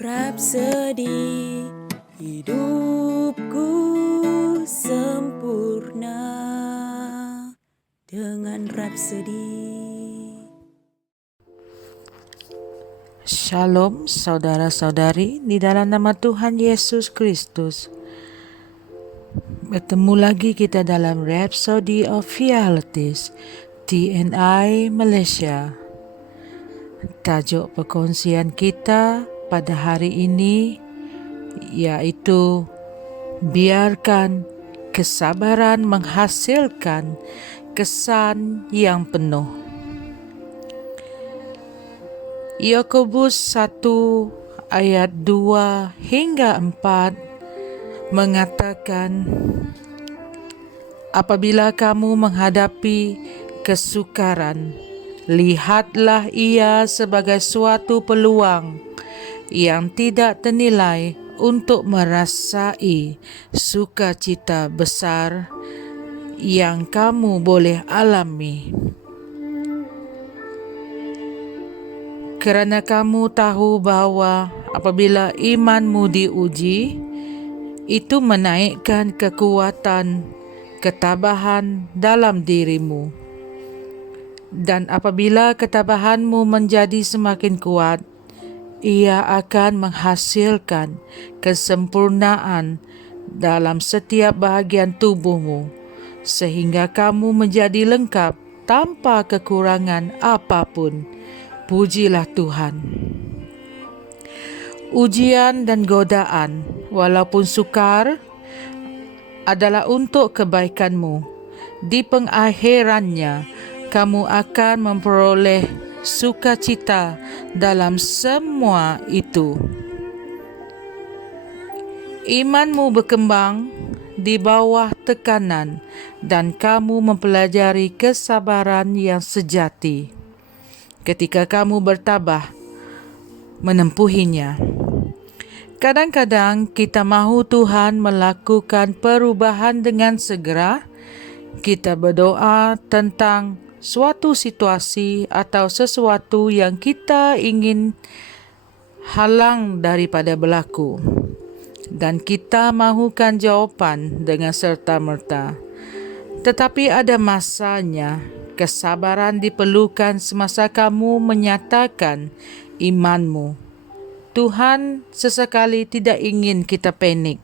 Rapsodi hidupku sempurna dengan Rapsodi. Shalom saudara-saudari di dalam nama Tuhan Yesus Kristus. Bertemu lagi kita dalam Rhapsody of Realities TNI Malaysia. Tajuk perkongsian kita pada hari ini iaitu biarkan kesabaran menghasilkan kesan yang penuh. Yakobus 1 ayat 2 hingga 4 mengatakan, apabila kamu menghadapi kesukaran, lihatlah ia sebagai suatu peluang yang tidak ternilai untuk merasai sukacita besar yang kamu boleh alami. Kerana kamu tahu bahawa apabila imanmu diuji, itu menaikkan kekuatan, ketabahan dalam dirimu. Dan apabila ketabahanmu menjadi semakin kuat, ia akan menghasilkan kesempurnaan dalam setiap bahagian tubuhmu, sehingga kamu menjadi lengkap tanpa kekurangan apapun. Pujilah Tuhan. Ujian dan godaan, walaupun sukar, adalah untuk kebaikanmu. Di pengakhirannya, kamu akan memperoleh sukacita dalam semua itu. Imanmu berkembang di bawah tekanan dan kamu mempelajari kesabaran yang sejati. Ketika kamu bertabah menempuhinya. Kadang-kadang kita mahu Tuhan melakukan perubahan dengan segera. Kita berdoa tentang suatu situasi atau sesuatu yang kita ingin halang daripada berlaku. Dan kita mahukan jawapan dengan serta-merta. Tetapi ada masanya, kesabaran diperlukan semasa kamu menyatakan imanmu. Tuhan sesekali tidak ingin kita panik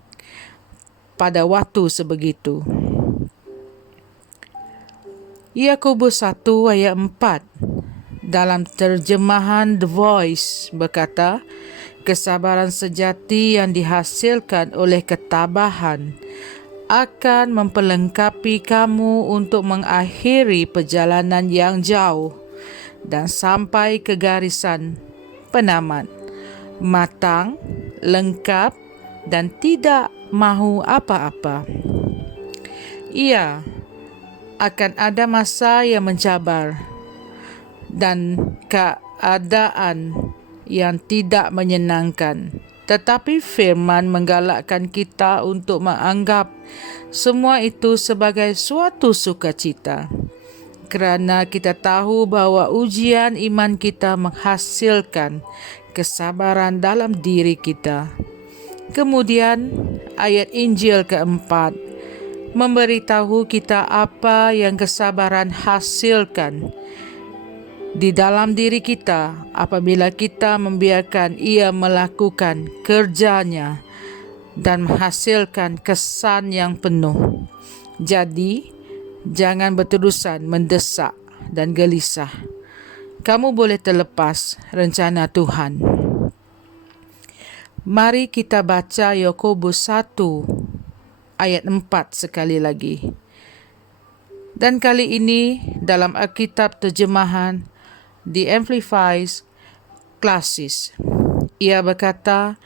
pada waktu sebegitu. Yakobus 1 ayat 4 dalam terjemahan The Voice berkata, kesabaran sejati yang dihasilkan oleh ketabahan akan memperlengkapi kamu untuk mengakhiri perjalanan yang jauh dan sampai ke garisan penamat, matang, lengkap dan tidak mahu apa-apa. Ia akan ada masa yang mencabar dan keadaan yang tidak menyenangkan. Tetapi firman menggalakkan kita untuk menganggap semua itu sebagai suatu sukacita. Kerana kita tahu bahawa ujian iman kita menghasilkan kesabaran dalam diri kita. Kemudian ayat Injil keempat memberitahu kita apa yang kesabaran hasilkan di dalam diri kita apabila kita membiarkan ia melakukan kerjanya dan menghasilkan kesan yang penuh. Jadi, jangan berterusan mendesak dan gelisah. Kamu boleh terlepas rencana Tuhan. Mari kita baca Yakobus 1 ayat 4 sekali lagi. Dan kali ini dalam Alkitab terjemahan The Amplified Classic. Ia berkata,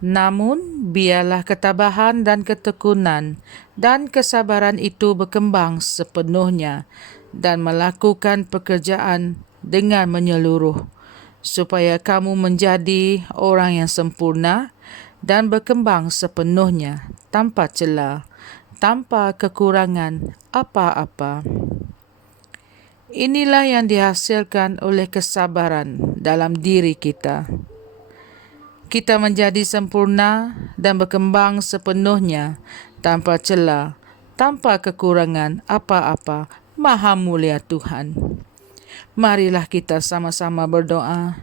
namun biarlah ketabahan dan ketekunan dan kesabaran itu berkembang sepenuhnya dan melakukan pekerjaan dengan menyeluruh, supaya kamu menjadi orang yang sempurna dan berkembang sepenuhnya tanpa celah, tanpa kekurangan apa-apa. Inilah yang dihasilkan oleh kesabaran dalam diri kita. kita menjadi sempurna dan berkembang sepenuhnya tanpa celah, tanpa kekurangan apa-apa. Maha mulia Tuhan. Marilah kita sama-sama berdoa.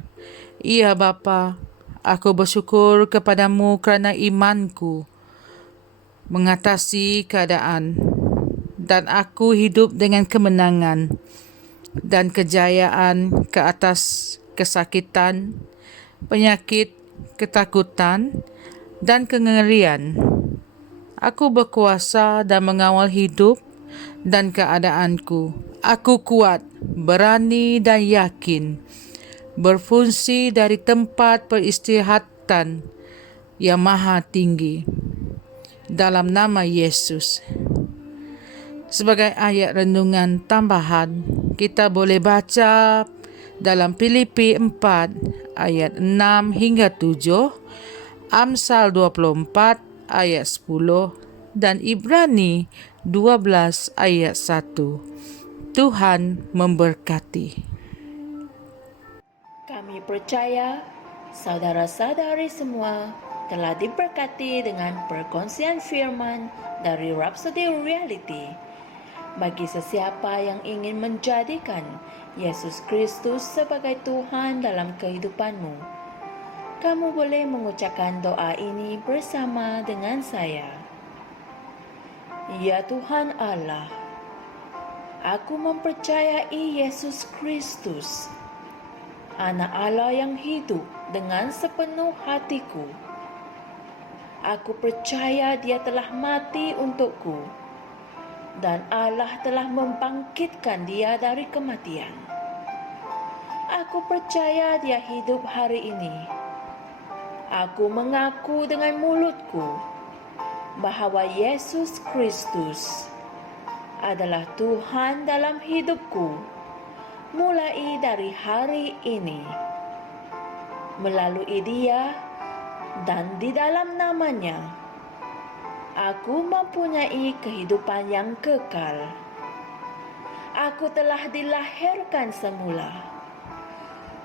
Ya Bapa, aku bersyukur kepadamu kerana imanku mengatasi keadaan dan aku hidup dengan kemenangan dan kejayaan ke atas kesakitan, penyakit, ketakutan, dan kengerian. Aku berkuasa dan mengawal hidup dan keadaanku. Aku kuat, berani dan yakin, berfungsi dari tempat peristirahatan yang maha tinggi. Dalam nama Yesus. Sebagai ayat renungan tambahan, kita boleh baca dalam Filipi 4 ayat 6 hingga 7, Amsal 24 ayat 10 dan Ibrani 12 ayat 1. Tuhan memberkati. Kami percaya saudara-saudari semua telah diberkati dengan perkongsian firman dari Rhapsody Reality. Bagi sesiapa yang ingin menjadikan Yesus Kristus sebagai Tuhan dalam kehidupanmu, kamu boleh mengucapkan doa ini bersama dengan saya. Ya Tuhan Allah, aku mempercayai Yesus Kristus, Anak Allah yang hidup dengan sepenuh hatiku. Aku percaya Dia telah mati untukku dan Allah telah membangkitkan Dia dari kematian. Aku percaya Dia hidup hari ini. Aku mengaku dengan mulutku bahawa Yesus Kristus adalah Tuhan dalam hidupku mulai dari hari ini. Melalui Dia dan di dalam nama-Nya, aku mempunyai kehidupan yang kekal. Aku telah dilahirkan semula.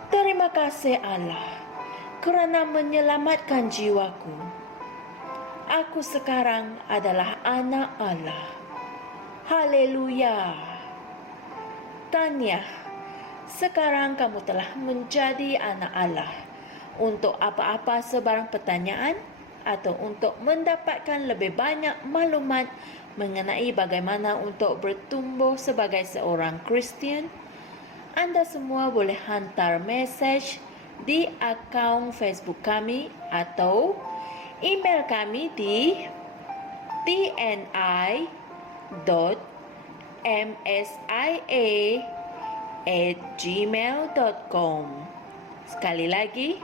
Terima kasih Allah kerana menyelamatkan jiwaku. Aku sekarang adalah anak Allah. Haleluya. Tanya, sekarang kamu telah menjadi anak Allah. Untuk apa-apa sebarang pertanyaan atau untuk mendapatkan lebih banyak maklumat mengenai bagaimana untuk bertumbuh sebagai seorang Kristian, anda semua boleh hantar mesej di akaun Facebook kami atau email kami di tni.msia@gmail.com. Sekali lagi,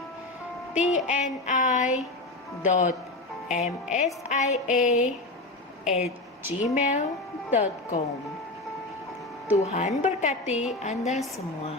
tni.msia@gmail.com. Tuhan berkati anda semua.